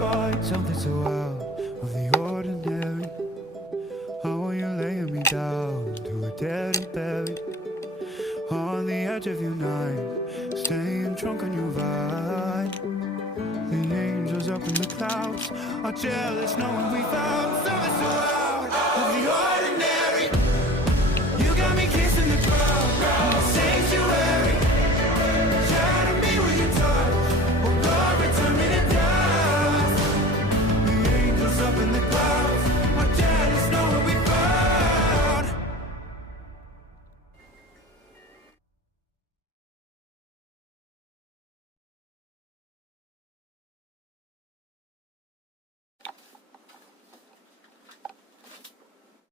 find something so out of the ordinary. How are you laying me down to a dead and buried on the edge of your night, staying drunk on your vine. The angels up in the clouds are jealous knowing we found something so out of the ordinary.